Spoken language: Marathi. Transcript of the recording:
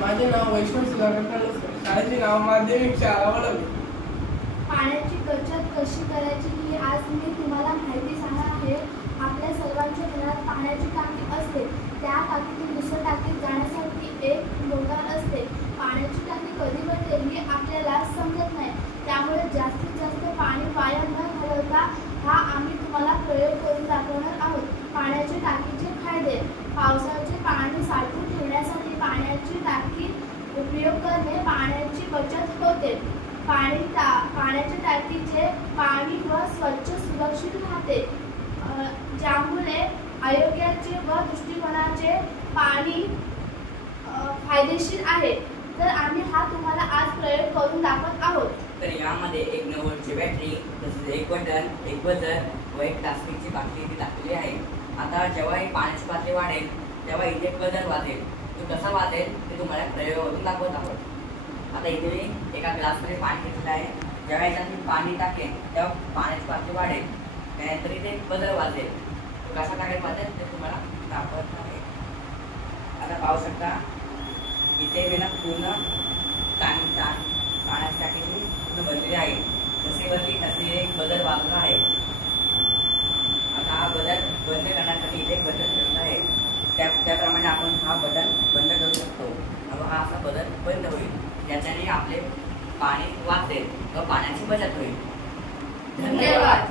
माझे नाव वैष्णव सुधाकर कालुसकर. शाळेचे नाव माध्यमिक शाळा वडवली. पाण्याची बचत कशी करायची ही आज मी तुम्हाला माहिती सांगणार आहे. आपल्या सर्वांच्या घरात पाण्याची टाकी असते. त्या टाकीतून दुसऱ्या टाकीत जाण्यासाठी एक मोटार असते. पाण्याची टाकी कधी भरते हे आपल्याला समजत नाही. त्यामुळे जास्तीत जास्त पाणी वाया न घालवता हा आम्ही तुम्हाला प्रयोग करून दाखवणार आहोत. पाण्याच्या टाकीचे फायदे. पावसाचे पाणी साठवून ठेवण्यासाठी पाण्याची टाकी उपयोग करणे पाण्याची बचत होते. पाण्याच्या टाकीचे पाणी स्वच्छ सुरक्षित राहते, ज्यामुळे आरोग्याचे व दृष्टिकोनाचे पाणी फायदेशीर आहे. तर आम्ही हा तुम्हाला आज प्रयोग करून दाखवत आहोत. तर यामध्ये एक 9 व्होल्टची बॅटरी, तसेच एक बटन, एक बझर व एक प्लास्टिकची बाटली इथे टाकलेली आहे. आता जेव्हा ही पाण्याची पातळी वाढेल तेव्हा इथे एक बझर वाजेल. तो कसं वाजेल ते तुम्हाला प्रयोगावरून दाखवत आहोत. आता इथे मी एका ग्लासमध्ये पाणी घेतलेलं आहे. जेव्हा याच्यात मी पाणी टाकेन तेव्हा पाण्याची पातळी वाढेल. त्यानंतर इथे एक बझर वाजेल. तो कशा प्रकारे वाजेल ते तुम्हाला दाखवत आहे. आता पाहू शकता इथे मी पूर्ण पाण्याची टाकी पूर्ण भरलेली आहे. जसे वरली तसे एक बझर वाजला आहे. आता हा बझर बंद करण्यासाठी इथे एक बटन ठेवलं आहे. त्याप्रमाणे आपण हा बटन बंद करू शकतो. हा असा बझर बंद होईल. याच्याने आपले पाणी वाचेल व पाण्याची बचत होईल. धन्यवाद.